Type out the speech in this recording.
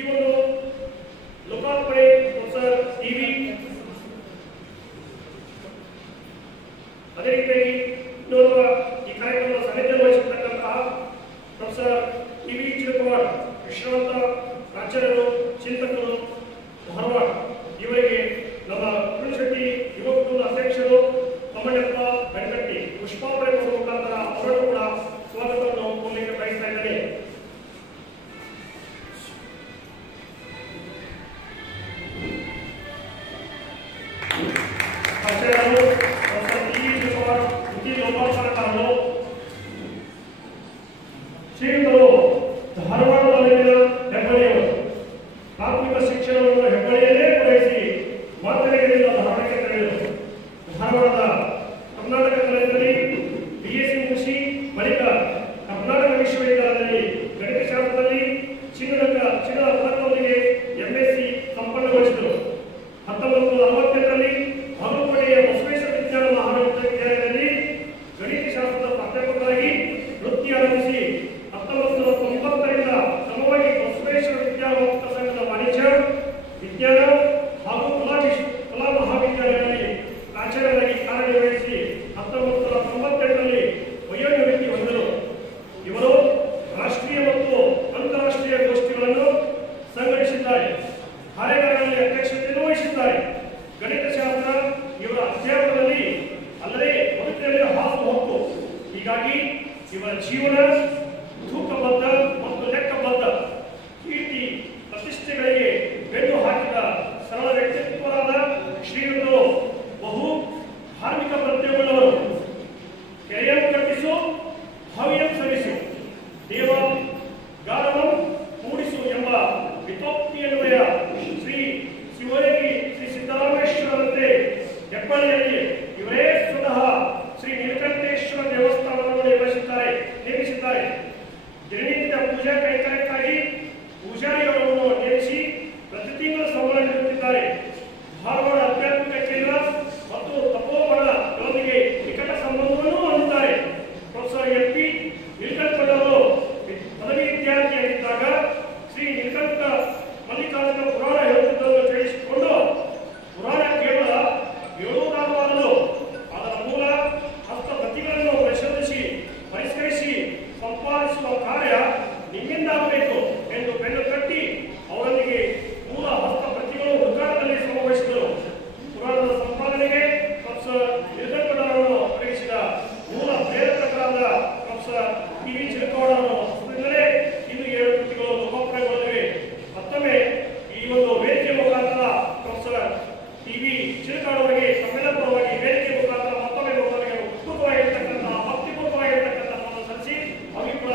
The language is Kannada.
ಈ ಒಂದು ಲೋಕಾರ್ಪಣೆ ಪ್ರೊಫೆಸರ್ ಟಿವಿ, ಅದೇ ರೀತಿಯಾಗಿ ಇನ್ನೋರ್ವ ಈ ಕಾರ್ಯಕ್ರಮದ ಸಾನ್ನಿಧ್ಯ ವಹಿಸಿರ್ತಕ್ಕಂತಹ ಪ್ರೊಫೆಸರ್ ಟಿವಿ ಚಿರಕುಮಾರ್, ವಿಶ್ರಾಂತ ಪ್ರಾಚಾರ್ಯರು, ಚಿಂತಕರು, ಧಾರವಾಡ, ಇವರಿಗೆ ನಮ್ಮ ಕುಲಶೆಟ್ಟಿ ಯುವ ಕುಟುಂಬದ ಅಧ್ಯಕ್ಷರು ತಮ್ಮಣ್ಣಪ್ಪ ಬೆನಕಟ್ಟಿ ಪುಷ್ಪಾರ್ಪಣೆ ಮಾಡುವ ಮುಖಾಂತರ ಅವರನ್ನು ಕೂಡ ಸ್ವಾಗತವನ್ನು ಕೋರಲಿಕ್ಕೆ ಬಯಸ್ತಾ ಇದ್ದೇನೆ. ಆಚಾರ್ಯರು ಪ್ರೊಫೆಸರ್ ಟಿವಿ ಚಿರಕುಮಾರ್, ಕೃತಿ ಲೋಕಾರ್ಪಣಕಾರರು, ಶ್ರೀಯುತರು ಧಾರವಾಡ ತಾಲೂಕಿನ ಹೆಬ್ಬಳ್ಳಿಯವರು. ಪ್ರಾಥಮಿಕ ಶಿಕ್ಷಣವನ್ನು ಹೆಬ್ಬಳ್ಳಿಯಲ್ಲೇ ಪೂರೈಸಿ ಮಾತೃಗಿರಿಯಿಂದ ಧಾರವಾಡಕ್ಕೆ ತೆರಳಿದರು. ಧಾರವಾಡದ ಕರ್ನಾಟಕ ಕಾಲೇಜಿನಲ್ಲಿ BSc ಮುಗಿಸಿ ಬಳಿಕ ಕರ್ನಾಟಕ ವಿಶ್ವವಿದ್ಯಾಲಯದಲ್ಲಿ ಗಣಿತಶಾಸ್ತ್ರದಲ್ಲಿ ಚಿನ್ನದ ಪದಕದೊಂದಿಗೆ MSc ಸಂಪನ್ನಗೊಳಿಸಿದರು. 1968ರಲ್ಲಿ ಬಾಗಲಕೋಟೆಯ ಬಸವೇಶ್ವರ ವಿಜ್ಞಾನ ಮಹಾವಿದ್ಯಾಲಯದಲ್ಲಿ ಗಣಿತಶಾಸ್ತ್ರದ ಪ್ರಾಧ್ಯಾಪಕರಾಗಿ ವೃತ್ತಿ ಆರಂಭಿಸಿ 1990ರಿಂದ ಕ್ರಮವಾಗಿ ಬಸವೇಶ್ವರ ವಿದ್ಯಾವರ್ಧಕ ಸಂಘದ ವಾಣಿಜ್ಯ ವಿಜ್ಞಾನ ಹಾಗೂ ಕಲಾ ಮಹಾವಿದ್ಯಾಲಯದಲ್ಲಿ ಪ್ರಾಚಾರ್ಯರಾಗಿ ಕಾರ್ಯನಿರ್ವಹಿಸಿ 1998ರಲ್ಲಿ ವಯೋನಿವೃತ್ತಿ ಹೊಂದಿದರು. ಇವರು ರಾಷ್ಟ್ರೀಯ ಮತ್ತು ಅಂತಾರಾಷ್ಟ್ರೀಯ ಗೋಷ್ಠಿಗಳನ್ನು ಸಂಘಟಿಸಿದ್ದಾರೆ. ಕಾರ್ಯಾಗಾರಗಳಲ್ಲಿ ಅಧ್ಯಕ್ಷತೆಯನ್ನು ವಹಿಸಿದ್ದಾರೆ. ಗಣಿತಶಾಸ್ತ್ರ ಇವರ ಅಧ್ಯಾಪನದಲ್ಲಿ ಅಲ್ಲದೆ ಬದುಕಿನಲ್ಲಿ ಹಾಸು ಹೊಕ್ಕು. ಹೀಗಾಗಿ ಇವರ ಜೀವನ ತೂಕಬದ್ಧ ಮತ್ತು ಲೆಕ್ಕಬದ್ಧ, ಕೀರ್ತಿ ಪ್ರತಿಷ್ಠೆಗಳಿಗೆ ಬೆನ್ನು ಹಾಕಿದ ಸರಳ ವ್ಯಕ್ತಿತ್ವವಾದ ಶ್ರೀಯುತರು ಬಹು ಧಾರ್ಮಿಕ ಪ್ರತ್ಯಯವುಳ್ಳವರು. ಕೆರೆಯನ್ನು ಕಟ್ಟಿಸು, ಹವಿಯನ್ನು ಸವಿಸು, ದೇವ ಗಾನವನ್ನು ಮೂಡಿಸು ಎಂಬ ವಿತೋಕ್ತಿಯನ್ವಯ ಶ್ರೀ ಶಿವಯೋಗಿ ಶ್ರೀ ಸಿದ್ದರಾಮೇಶ್ವರರಂತೆ ಹೆಬ್ಬಳ್ಳಿಯಲ್ಲಿ ಇವರೇ ಸ್ವತಃ ಶ್ರೀ ನೀಲಕಂಠೇಶ್ವರ ದೇವಸ್ಥಾನವನ್ನು ನೇಮಿಸಿದ್ದಾರೆ. ದಿನನಿತ್ಯ ಪೂಜಾ ಕೈಂಕರ್ಯಕ್ಕಾಗಿ ಪೂಜಾರಿಗಳನ್ನು ನೇಮಿಸಿ ಪ್ರತಿ ತಿಂಗಳು ಸಂಬಳ ನೀಡುತ್ತಿದ್ದಾರೆ. ಧಾರವಾಡ ಆಧ್ಯಾತ್ಮಿಕ ಕೇಂದ್ರ ಮತ್ತು ತಪೋವನಗಳೊಂದಿಗೆ ನಿಕಟ ಸಂಬಂಧವನ್ನು ಹೊಂದಿದ್ದಾರೆ. ಪ್ರೊಫೆಸರ್ MP ನೀಲಕಂಠರವರು ಪದವಿ ವಿದ್ಯಾರ್ಥಿಯಾಗಿದ್ದಾಗ ಶ್ರೀ ನೀಲಕಂಠ ಮಲ್ಲಿಕಾರ್ಜುನ ಪುರಾಣ ಹೇಳುತ್ತಿದ್ದನ್ನು ಕೇಳಿಸಿಕೊಂಡು ಪುರಾಣ ಕೇವಲ ಹೇಳುವುದಾಗಬಾರದು, ಅದರ ಮೂಲ ಹಸ್ತಪ್ರತಿಗಳನ್ನು ಪರಿಶೋಧಿಸಿ ಪರಿಷ್ಕರಿಸಿ ಸಂಪಾದಿಸುವ ಕಾರ್ಯ ನಿಮ್ಮಿಂದಾಗಬೇಕು ಎಂದು ಬೆನ್ನು ತಟ್ಟಿ ಅವರೊಂದಿಗೆ ಮೂಲ ಹಸ್ತಪ್ರತಿಗಳು ಹುಡುಕಾಟದಲ್ಲಿ ಶ್ರಮವಹಿಸಿದರು. ಪುರಾಣದ ಸಂಪಾದನೆಗೆ ಪ್ರೊಫೆಸರ್ ನೀಲಕಂಠರವರನ್ನು ತೊಡಗಿಸಿದ ಮೂಲ ಪ್ರೇರಕರಾದ ಪ್ರೊಫೆಸರ್ ಟಿವಿ ಚಿರಕುಮಾರ್ ಅವರ ಹಸ್ತದಿಂದಲೇ ಇನ್ನು 7 ಕೃತಿಗಳು ಲೋಕಾರ್ಪಣೆಗೊಳ್ಳಲಿವೆ. ಮತ್ತೊಮ್ಮೆ ಈ ಒಂದು ವೇದಿಕೆ ಮುಖಾಂತರ ಪ್ರೊಫೆಸರ್ ಟಿವಿ ಚಿರಕುಮಾರ್ ಅವರಿಗೆ ತಮ್ಮೆಲ್ಲ ಪರವಾಗಿ ವೇದಿಕೆ ಮುಖಾಂತರ ಮತ್ತೊಮ್ಮೆ ಉತ್ಪೂರ್ವವಾಗಿರ್ತಕ್ಕಂತಹ ಭಕ್ತಿಪೂರ್ವವಾಗಿರ್ತಕ್ಕಂತಹ ಸಲ್ಲಿಸಿ ಅವರಿಗೆ ಕೂಡ